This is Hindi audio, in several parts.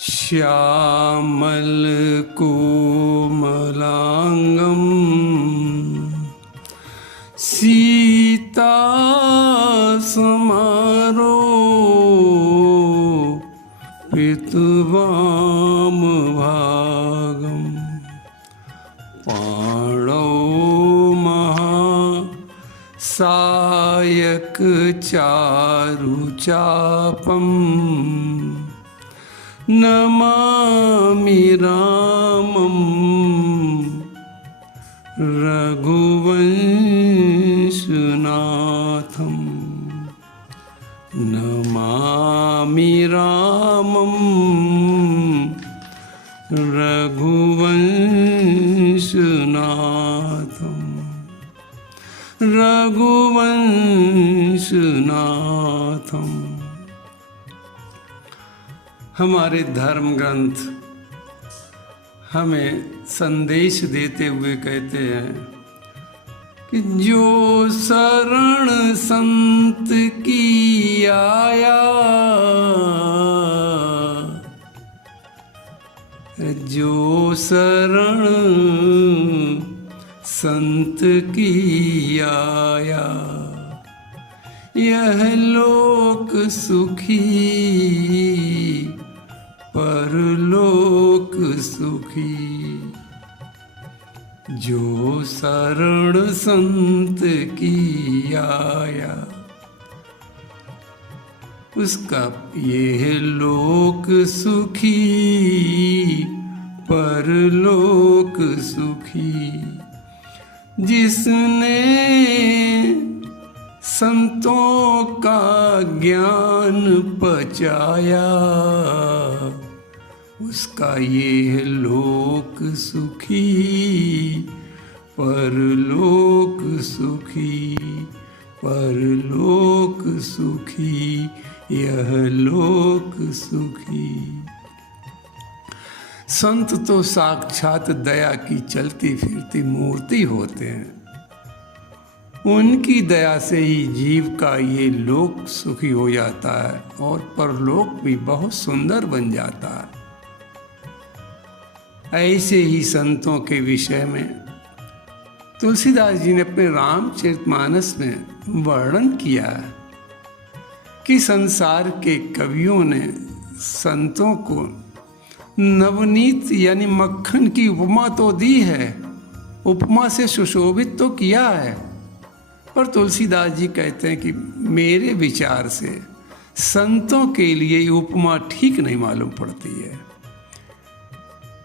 श्यामल कोमलांगम सीता समारो पितुवाम भागम पाणौ महासायक चारुचापम नमामि रामं रघुवंशनाथं नमामि रामं रघुवंशनाथं रघुवंशनाथं। हमारे धर्म ग्रंथ हमें संदेश देते हुए कहते हैं कि जो शरण संत की आया, जो शरण संत की आया, यह लोक सुखी परलोक सुखी। जो शरण संत की आया, उसका यह लोक सुखी परलोक सुखी। जिसने संतों का ज्ञान पचाया, उसका ये लोक सुखी परलोक सुखी परलोक सुखी, यह लोक सुखी। संत तो साक्षात दया की चलती फिरती मूर्ति होते हैं। उनकी दया से ही जीव का ये लोक सुखी हो जाता है और परलोक भी बहुत सुंदर बन जाता है। ऐसे ही संतों के विषय में तुलसीदास जी ने अपने रामचरितमानस में वर्णन किया है कि संसार के कवियों ने संतों को नवनीत यानी मक्खन की उपमा तो दी है, उपमा से सुशोभित तो किया है, पर तुलसीदास जी कहते हैं कि मेरे विचार से संतों के लिए ये उपमा ठीक नहीं मालूम पड़ती है,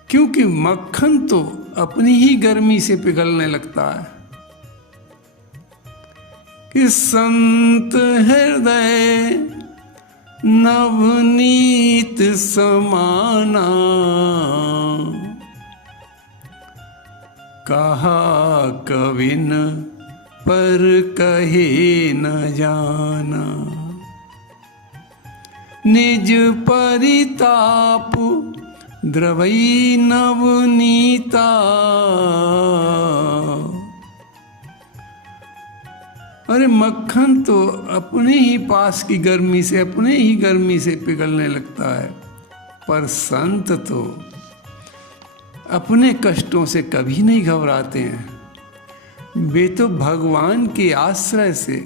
क्योंकि मक्खन तो अपनी ही गर्मी से पिघलने लगता है। कि संत हृदय नवनीत समाना, कहा कविन पर कहे न जाना। निज परिताप द्रवई नवनीता, अरे मक्खन तो अपने ही पास की गर्मी से अपने ही गर्मी से पिघलने लगता है, पर संत तो अपने कष्टों से कभी नहीं घबराते हैं। वे तो भगवान के आश्रय से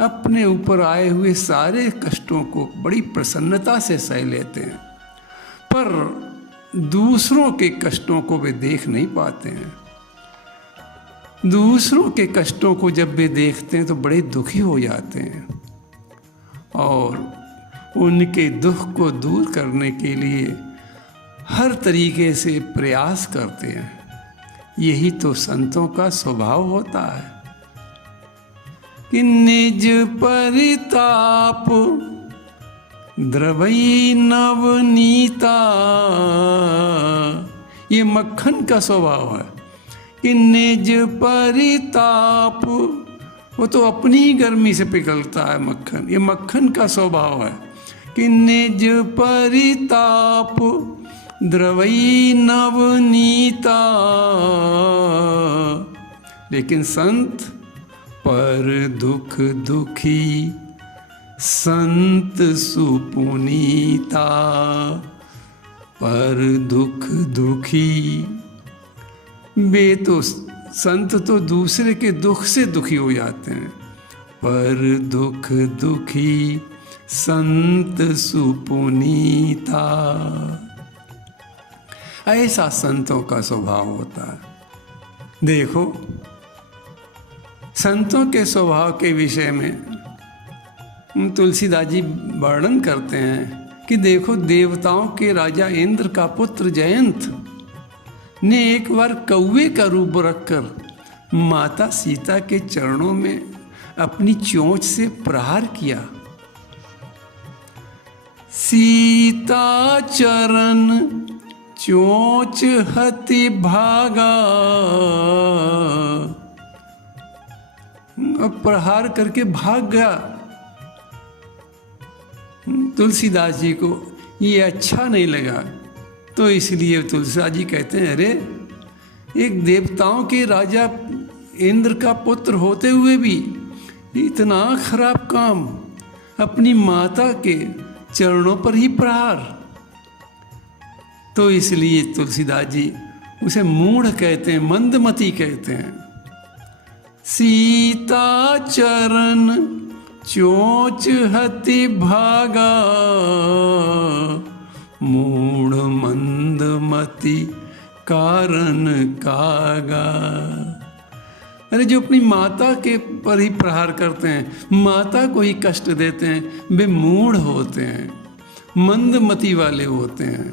अपने ऊपर आए हुए सारे कष्टों को बड़ी प्रसन्नता से सह लेते हैं, पर दूसरों के कष्टों को वे देख नहीं पाते हैं। दूसरों के कष्टों को जब वे देखते हैं तो बड़े दुखी हो जाते हैं और उनके दुख को दूर करने के लिए हर तरीके से प्रयास करते हैं। यही तो संतों का स्वभाव होता है कि निज परिताप द्रवई नवनीता, ये मक्खन का स्वभाव है कि निज परिताप, वो तो अपनी ही गर्मी से पिघलता है मक्खन। ये मक्खन का स्वभाव है कि निज परिताप द्रवई नवनीता। लेकिन संत पर दुख दुखी संत सुपुनीता, पर दुख दुखी। वे तो संत तो दूसरे के दुख से दुखी हो जाते हैं, पर दुख दुखी संत सुपुनीता। ऐसा संतों का स्वभाव होता है। देखो, संतों के स्वभाव के विषय में तुलसीदास जी वर्णन करते हैं कि देखो, देवताओं के राजा इंद्र का पुत्र जयंत ने एक बार कौवे का रूप रखकर माता सीता के चरणों में अपनी चोंच से प्रहार किया। सीता चरण चोंच हति भागा, अब प्रहार करके भाग गया। तुलसीदास जी को ये अच्छा नहीं लगा, तो इसलिए तुलसीदास जी कहते हैं, अरे एक देवताओं के राजा इंद्र का पुत्र होते हुए भी इतना खराब काम, अपनी माता के चरणों पर ही प्रहार। तो इसलिए तुलसीदास जी उसे मूढ़ कहते हैं, मंदमती कहते हैं। सीता चरण चोंच हति भागा, मूढ़ मंदमती कारण कागा। अरे जो अपनी माता के पर ही प्रहार करते हैं, माता को ही कष्ट देते हैं, वे मूढ़ होते हैं, मंदमती वाले होते हैं।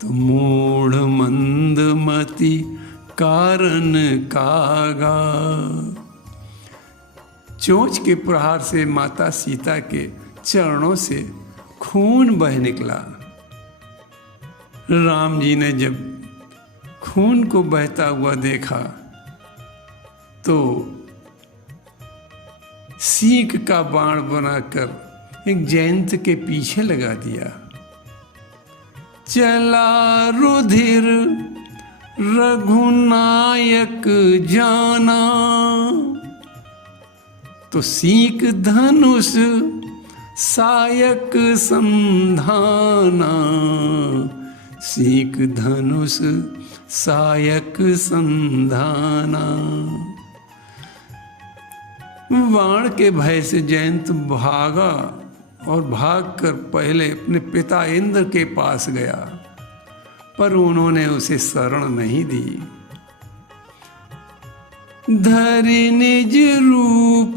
तो मूढ़ मंदमती कारण कागा। चोंच के प्रहार से माता सीता के चरणों से खून बह निकला। राम जी ने जब खून को बहता हुआ देखा तो सींग का बाण बनाकर एक जयंत के पीछे लगा दिया। चला रुधिर रघुनायक जाना, तो सींग धनुष सायक संधाना, सींग धनुष सायक संधाना। बाण के भय से जयंत भागा और भागकर पहले अपने पिता इंद्र के पास गया, पर उन्होंने उसे शरण नहीं दी। धरि निज रूप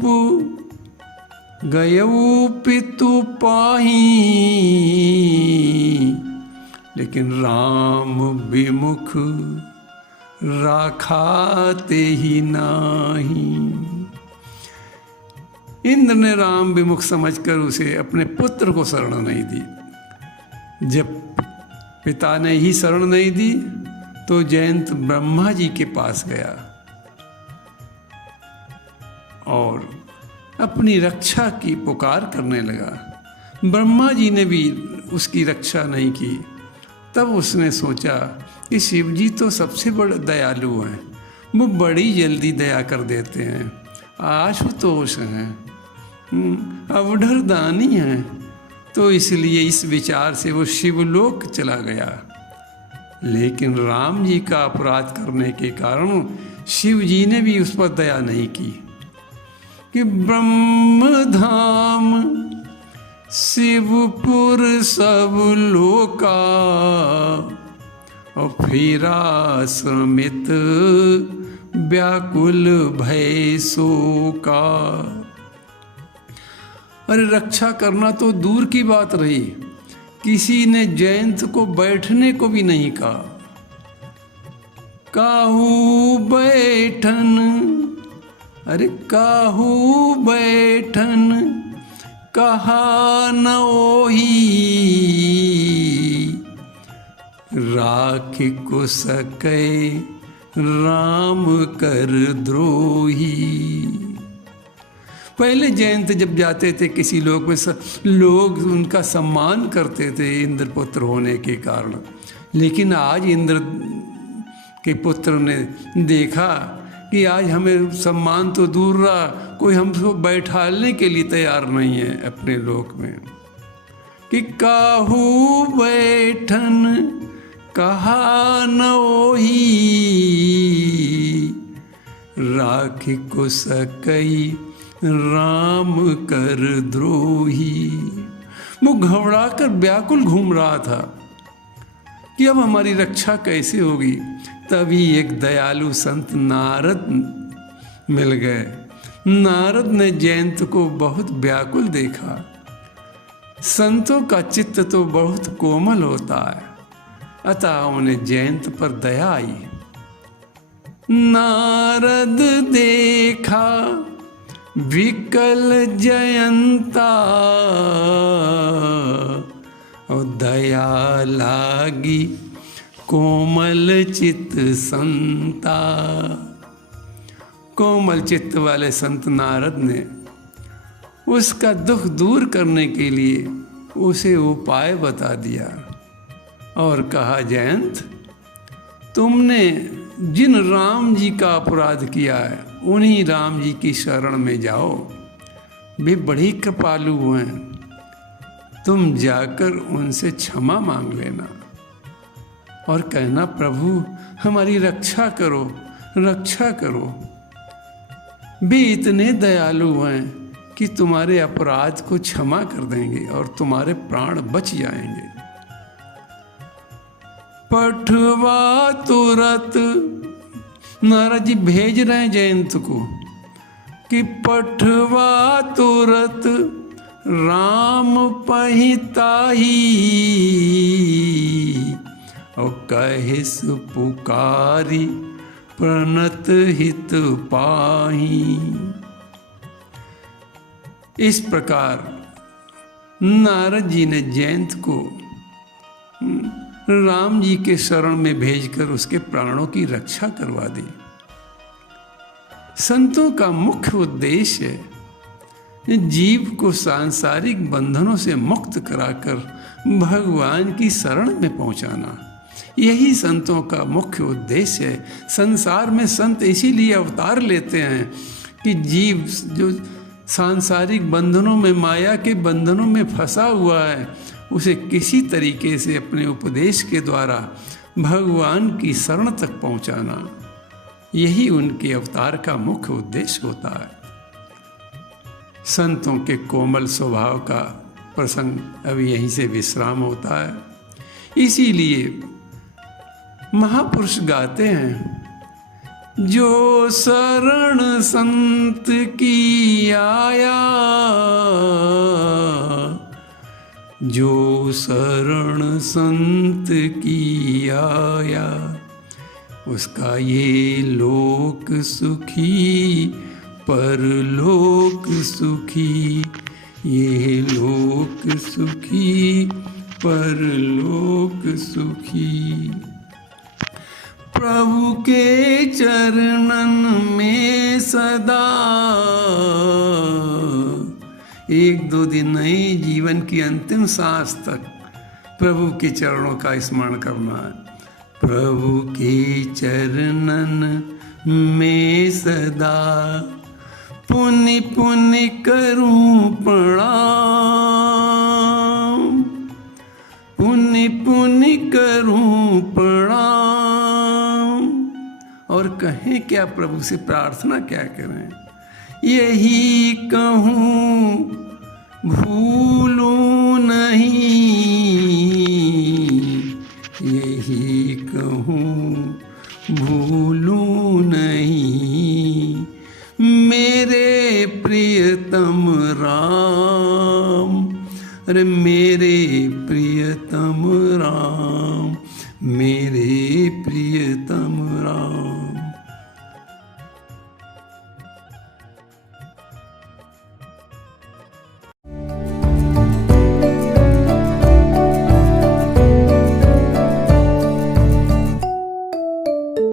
गयऊ पितु पाही, लेकिन राम विमुख राखाते ही नाही। इंद्र ने राम विमुख समझकर उसे अपने पुत्र को शरण नहीं दी। जब पिता ने ही शरण नहीं दी तो जयंत ब्रह्मा जी के पास गया और अपनी रक्षा की पुकार करने लगा। ब्रह्मा जी ने भी उसकी रक्षा नहीं की। तब उसने सोचा कि शिव जी तो सबसे बड़े दयालु हैं, वो बड़ी जल्दी दया कर देते हैं, आशुतोष हैं, अवधर दानी हैं। तो इसलिए इस विचार से वो शिवलोक चला गया। लेकिन राम जी का अपराध करने के कारण शिव जी ने भी उस पर दया नहीं की कि ब्रह्मधाम शिवपुर सब लोका, और फिरा श्रमित व्याकुल भय शोका। अरे रक्षा करना तो दूर की बात रही, किसी ने जयंत को बैठने को भी नहीं कहा। काहू बैठन, अरे काहू बैठन कहा न ओही, राख को सके राम कर द्रोही। पहले जयंत जब जाते थे किसी लोग में, लोग उनका सम्मान करते थे इंद्रपुत्र होने के कारण। लेकिन आज इंद्र के पुत्र ने देखा कि आज हमें सम्मान तो दूर रहा, कोई हमको बैठाने के लिए तैयार नहीं है अपने लोक में। कि काहू बैठन बैठन कहा न ओही, राख को सकई राम कर द्रोही। वो घबरा कर व्याकुल घूम रहा था कि अब हमारी रक्षा कैसे होगी। तभी एक दयालु संत नारद मिल गए। नारद ने जयंत को बहुत व्याकुल देखा। संतों का चित्त तो बहुत कोमल होता है, अतः उन्हें जयंत पर दया आई। नारद देखा विकल जयंता, और दया लागी कोमल चित्त संता। कोमल चित्त वाले संत नारद ने उसका दुख दूर करने के लिए उसे उपाय बता दिया और कहा, जयंत, तुमने जिन राम जी का अपराध किया है उन्हीं राम जी की शरण में जाओ। वे बड़ी कृपालु हैं, तुम जाकर उनसे क्षमा मांग लेना और कहना, प्रभु हमारी रक्षा करो, रक्षा करो। वे इतने दयालु हैं कि तुम्हारे अपराध को क्षमा कर देंगे और तुम्हारे प्राण बच जाएंगे। पठवा तुरत नारद जी भेज रहे हैं जयंत को कि पठवा तुरत राम पहिताही, और कहिस पुकारी प्रणत हित पाही। इस प्रकार नारद जी ने जयंत को राम जी के शरण में भेजकर उसके प्राणों की रक्षा करवा दी। संतों का मुख्य उद्देश्य जीव को सांसारिक बंधनों से मुक्त कराकर भगवान की शरण में पहुंचाना, यही संतों का मुख्य उद्देश्य है। संसार में संत इसीलिए अवतार लेते हैं कि जीव जो सांसारिक बंधनों में, माया के बंधनों में फंसा हुआ है, उसे किसी तरीके से अपने उपदेश के द्वारा भगवान की शरण तक पहुंचाना, यही उनके अवतार का मुख्य उद्देश्य होता है। संतों के कोमल स्वभाव का प्रसंग अभी यहीं से विश्राम होता है। इसीलिए महापुरुष गाते हैं, जो शरण संत की आया, जो शरण संत की आया, उसका ये लोक सुखी परलोक सुखी, ये लोक सुखी परलोक सुखी। प्रभु के चरणन में सदा, एक दो दिन नहीं, जीवन की अंतिम सांस तक प्रभु के चरणों का स्मरण करना है। प्रभु के चरणन में सदा, पुनि पुनि करूं प्रणाम, पुनि पुनि करूं प्रणाम। और कहें क्या, प्रभु से प्रार्थना क्या करें? यही कहूं भूलूं नहीं, यही कहूं भूलूं नहीं, मेरे प्रियतम राम, अरे मेरे प्रियतम राम, मेरे प्रियतम राम।